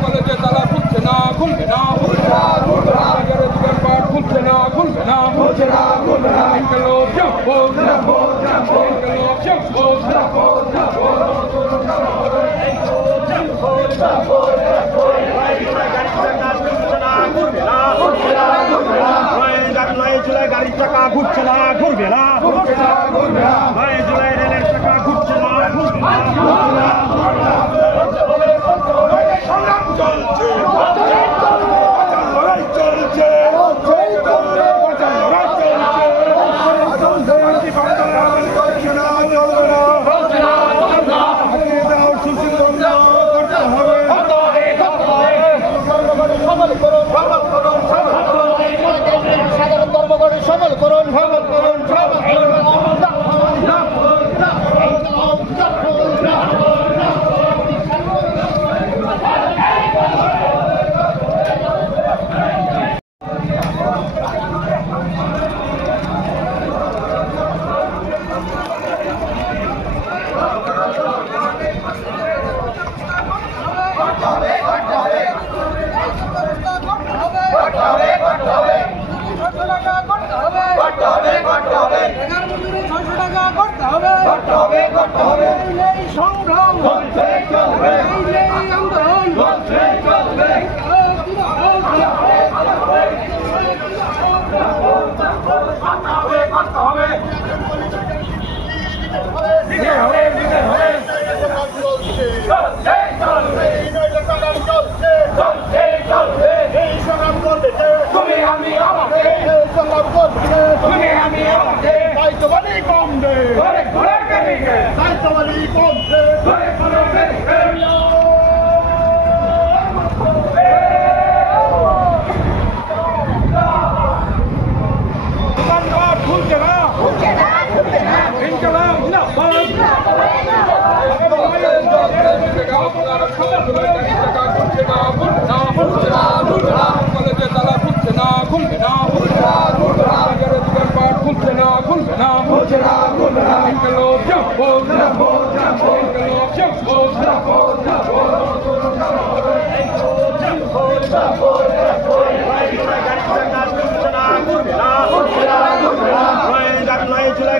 কলেজে তালা খুলছে না খুলবে না বাজারে দোকানপাট খুলছে না খুলবে না গাড়ির চাকা ঘুরছে না ঘুরবে না 9 জুলাই রেলের চাকা ঘুরছে না ঘুরবে না সংগ্রাম আন্দোলন কলেজে তালা খুলছে না খুলবে না বাজারে দোকানপাট খুলছে না খুলবে না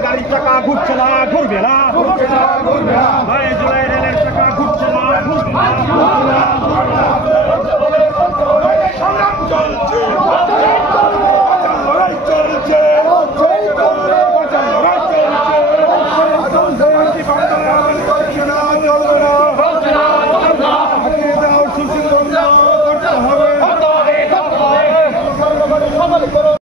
গাড়ির চাকা ঘুরছে না ঘুরবে না